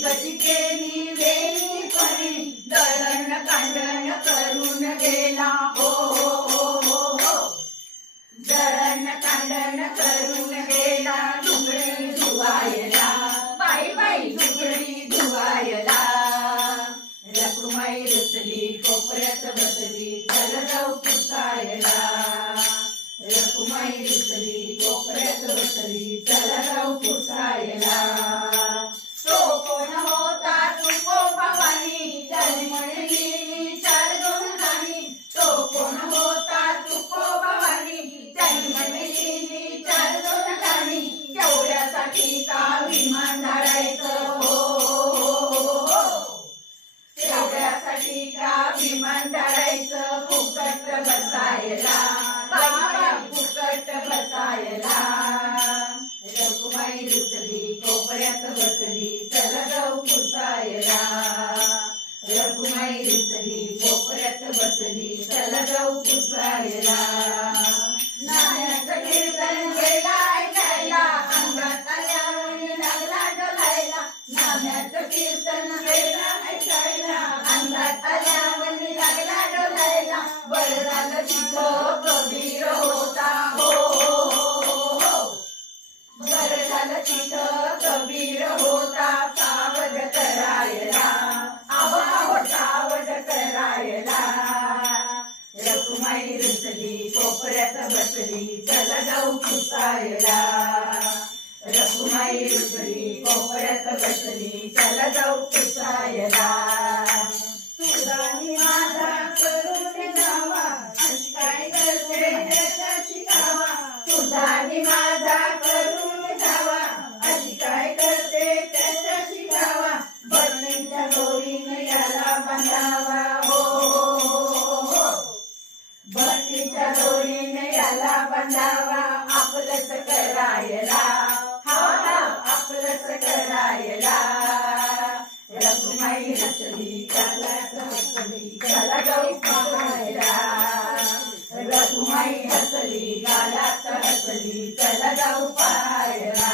कशी केली वेणी परी दळण कांडण करून गेला हो हो हो हो हो दळण कांडण करून गेला लुगडी धुवायला बाई बाई लुगडी धुवायला रखुमाई रुसली कोपऱ्यात बसली चल जाऊ पुसायला रखुमाई रुसली कोपऱ्यात बसली चल जाऊ पुसायला तो कोण होता तुको भवानी त्याने म्हणली चार दोन गाणी तो कोण होता तुको भवानी त्याने म्हणली चार दोन गाणी तेवढ्यासाठी का विमान धाडायचं हो तेवढ्यासाठी का विमान धाडायचं फुकट बसायला बाबा फुकट बसायला रखुमाई रुसली कोपऱ्यात बसली चल जाऊ पुसायला रखुमाई रुसली कोपऱ्यात बसली चल जाऊ पुसायला नाण्याचं कीर्तन गेला ऐकायला अंगात आल्याने लागला डोलायला नाण्याचं कीर्तन गेला ऐकायला अंगात आल्याने लागला डोलायला बरं झालं तिथं कबीर होता हो बरं झालं तिथं कबीर होता सावध करायला आहो सावध करायला रखुमाई रुसली कोपऱ्यात बसली चल जाऊ पुसायला रखुमाई रुसली कोपऱ्यात बसली चल जाऊ पुसायला तुझानी माझा करून जावा अशी काय करते त्याचा शिकावा तुझानी माझा करून जावा अशी काय करते त्याचा शिकावा बरणीच्या दोरीने याला बांधावा हो भक्तीच्या दोरीने याला बांधावा आपलंच करायला हा आपलंच करायला रखुमाई हसली चला जाऊ पाहायला रखुमाई हसली गालात हसली चला जाऊ पाहायला